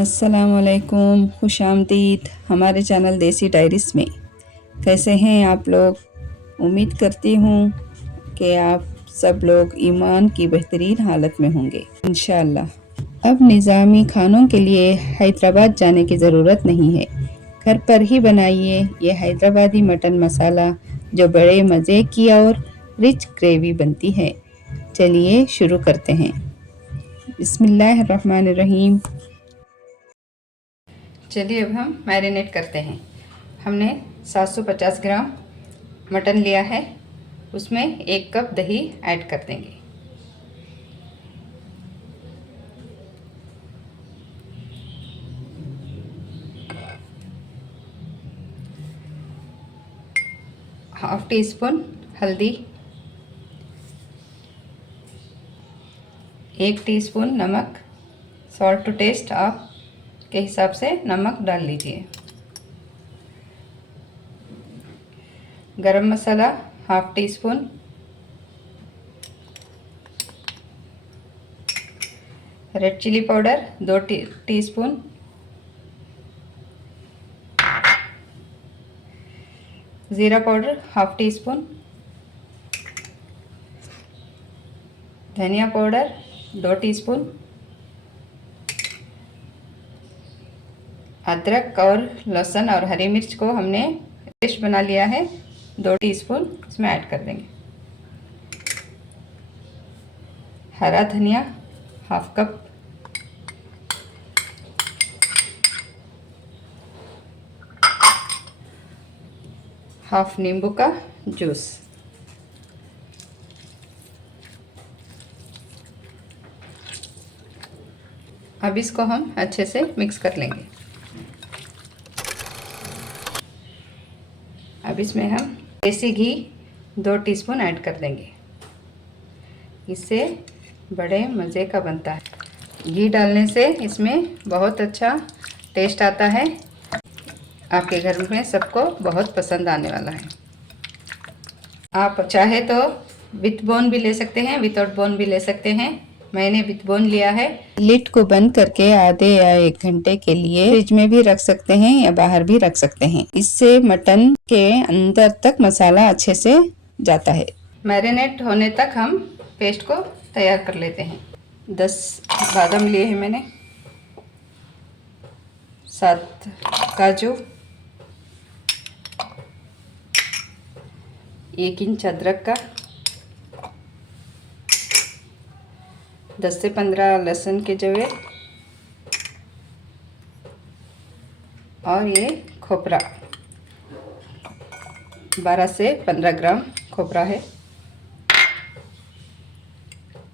अस्सलामुअलैकुम, खुश आमदीद हमारे चैनल देसी डायरीज़ में। कैसे हैं आप लोग? उम्मीद करती हूँ कि आप सब लोग ईमान की बेहतरीन हालत में होंगे इंशाअल्लाह। अब निज़ामी खानों के लिए हैदराबाद जाने की ज़रूरत नहीं है, घर पर ही बनाइए ये हैदराबादी मटन मसाला जो बड़े मज़े की और रिच ग्रेवी बनती है। चलिए शुरू करते हैं। बिस्मिल्लाहिर्रहमानिर्रहीम। चलिए अब हम मैरिनेट करते हैं। हमने 750 ग्राम मटन लिया है, उसमें 1 कप दही ऐड कर देंगे। हाफ टी स्पून हल्दी, 1 टीस्पून नमक, सॉल्ट टू टेस्ट, आप के हिसाब से नमक डाल लीजिए। Garam masala half teaspoon, red chilli powder 2 teaspoon, ज़ीरा पाउडर हाफ टी स्पून, धनिया पाउडर 2 टीस्पून, अदरक और लहसुन और हरी मिर्च को हमने पेस्ट बना लिया है, 2 टीस्पून इसमें ऐड कर देंगे। हरा धनिया हाफ कप, हाफ नींबू का जूस, अब इसको हम अच्छे से मिक्स कर लेंगे। अब इसमें हम देसी घी 2 टीस्पून ऐड कर देंगे, इससे बड़े मज़े का बनता है। घी डालने से इसमें बहुत अच्छा टेस्ट आता है, आपके घर में सबको बहुत पसंद आने वाला है। आप चाहे तो विथ बोन भी ले सकते हैं, विदाउट बोन भी ले सकते हैं। मैंने विथ बोन लिया है। लिड को बंद करके आधे या 1 घंटे के लिए फ्रिज में भी रख सकते हैं या बाहर भी रख सकते हैं, इससे मटन के अंदर तक मसाला अच्छे से जाता है। मैरिनेट होने तक हम पेस्ट को तैयार कर लेते हैं। 10 बादाम लिए हैं मैंने, 7 काजू, 1 इंच अदरक का, 10 से 15 लहसुन के जवे, और ये खोपरा 12 से 15 ग्राम खोपरा है,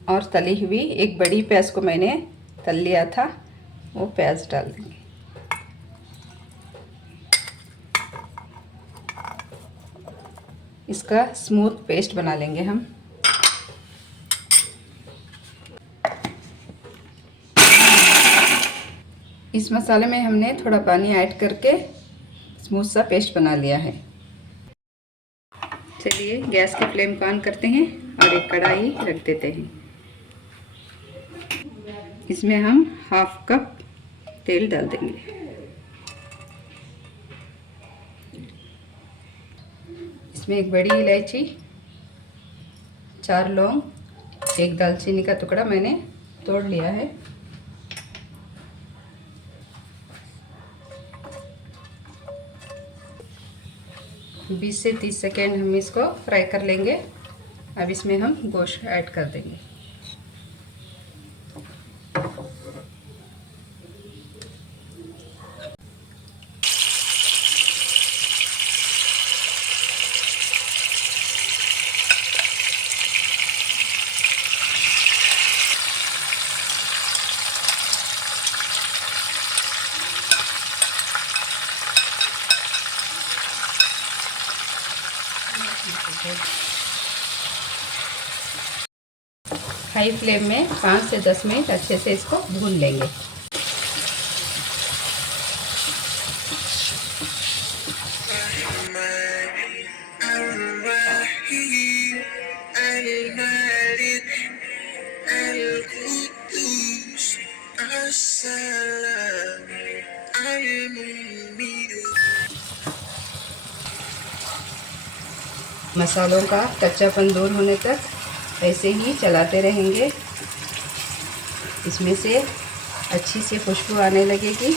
और तली हुई एक बड़ी प्याज को मैंने तल लिया था, वो प्याज डाल देंगे। इसका स्मूथ पेस्ट बना लेंगे हम। इस मसाले में हमने थोड़ा पानी ऐड करके स्मूथ सा पेस्ट बना लिया है। चलिए गैस के फ्लेम को ऑन करते हैं और एक कढ़ाई रख देते हैं। इसमें हम हाफ कप तेल डाल देंगे। इसमें 1 बड़ी इलायची, 4 लौंग, 1 दालचीनी का टुकड़ा मैंने तोड़ लिया है, बीस से 30 सेकेंड हम इसको फ्राई कर लेंगे। अब इसमें हम गोश्त ऐड कर देंगे। हाई फ्लेम में 5 से 10 मिनट अच्छे से इसको भून लेंगे। मसालों का कच्चापन दूर होने तक ऐसे ही चलाते रहेंगे। इसमें से अच्छी सी खुशबू आने लगेगी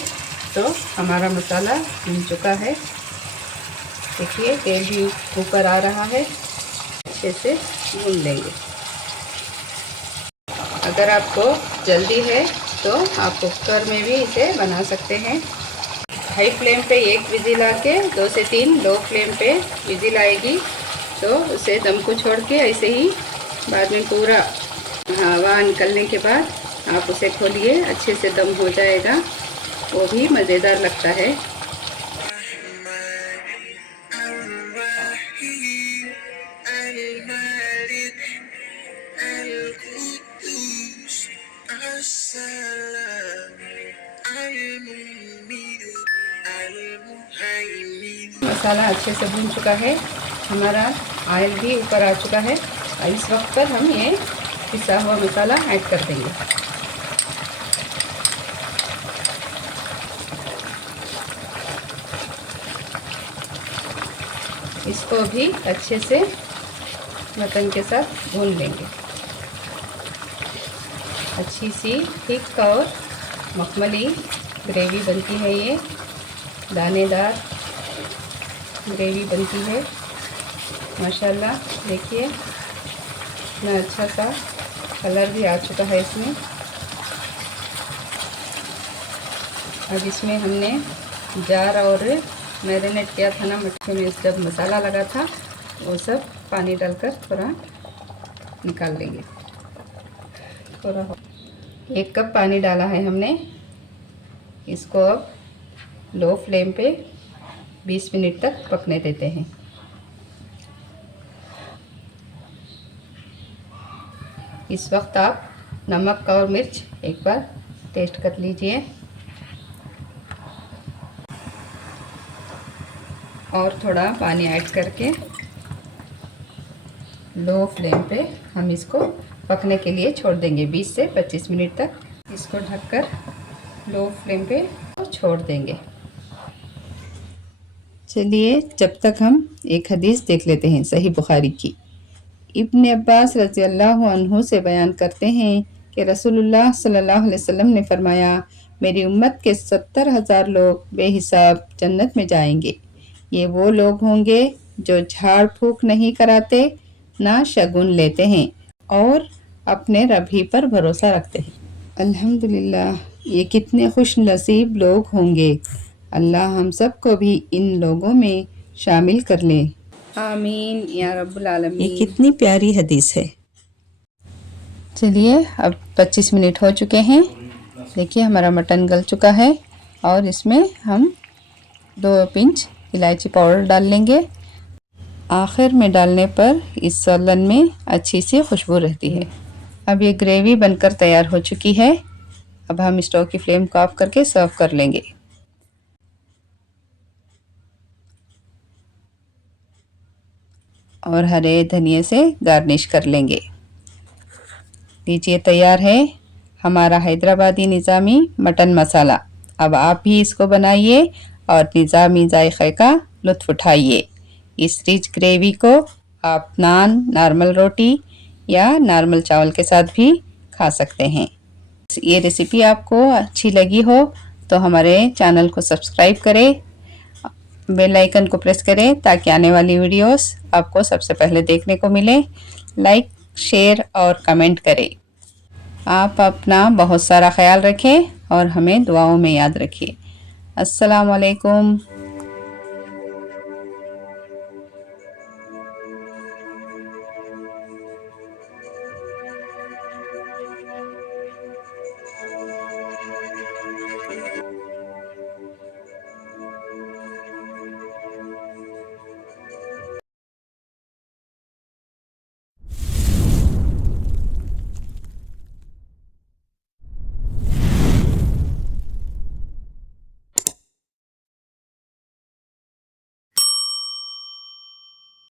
तो हमारा मसाला भुन चुका है। देखिए तेल भी ऊपर आ रहा है, अच्छे से भून लेंगे। अगर आपको जल्दी है तो आप कुकर में भी इसे बना सकते हैं। हाई फ्लेम पे एक विजिल आके 2 से 3 लो फ्लेम पे विजिल आएगी तो उसे दम को छोड़ के ऐसे ही बाद में पूरा हवा निकलने के बाद आप उसे खोलिए, अच्छे से दम हो जाएगा, वो भी मज़ेदार लगता है। मसाला अच्छे से भून चुका है, हमारा ऑयल भी ऊपर आ चुका है। इस वक्त पर हम ये पिसा हुआ मसाला ऐड कर देंगे। इसको भी अच्छे से मटन के साथ भून लेंगे। अच्छी सी थिक और मखमली ग्रेवी बनती है, ये दानेदार ग्रेवी बनती है माशाल्लाह। देखिए इतना अच्छा सा कलर भी आ चुका है इसमें। अब इसमें हमने जार और मैरिनेट किया था ना मटके में, जब मसाला लगा था वो सब पानी डालकर थोड़ा निकाल लेंगे। थोड़ा 1 कप पानी डाला है हमने। इसको अब लो फ्लेम पे 20 मिनट तक पकने देते हैं। इस वक्त आप नमक और मिर्च एक बार टेस्ट कर लीजिए और थोड़ा पानी ऐड करके लो फ्लेम पे हम इसको पकने के लिए छोड़ देंगे 20 से 25 मिनट तक। इसको ढककर लो फ्लेम पे छोड़ देंगे। चलिए जब तक हम एक हदीस देख लेते हैं सही बुखारी की। इब्न अब्बास रज़ी अल्लाह अन्हु से बयान करते हैं कि रसूलुल्लाह सल्लल्लाहु अलैहि वसल्लम ने फरमाया, मेरी उम्मत के 70,000 लोग बेहिसाब जन्नत में जाएंगे। ये वो लोग होंगे जो झाड़ फूक नहीं कराते, ना शगुन लेते हैं और अपने रब ही पर भरोसा रखते हैं। अल्हम्दुलिल्लाह, ये कितने खुश नसीब लोग होंगे। अल्लाह हम सबको भी इन लोगों में शामिल कर ले, आमीन या रब्बुल आलमीन। ये कितनी प्यारी हदीस है। चलिए अब 25 मिनट हो चुके हैं। देखिए हमारा मटन गल चुका है और इसमें हम 2 पिंच इलायची पाउडर डाल लेंगे। आखिर में डालने पर इस सालन में अच्छी सी खुशबू रहती है। अब ये ग्रेवी बनकर तैयार हो चुकी है। अब हम स्टोव की फ्लेम को ऑफ करके सर्व कर लेंगे। और हरे धनिए से गार्निश कर लेंगे। लीजिए तैयार है हमारा हैदराबादी निज़ामी मटन मसाला। अब आप भी इसको बनाइए और निज़ामी जायक़े का लुत्फ़ उठाइए। इस रिच ग्रेवी को आप नान, नॉर्मल रोटी या नॉर्मल चावल के साथ भी खा सकते हैं। ये रेसिपी आपको अच्छी लगी हो तो हमारे चैनल को सब्सक्राइब करें, बेल आइकन को प्रेस करें ताकि आने वाली वीडियोस आपको सबसे पहले देखने को मिले। लाइक, शेयर और कमेंट करें। आप अपना बहुत सारा ख्याल रखें और हमें दुआओं में याद रखिए। अस्सलाम वालेकुम।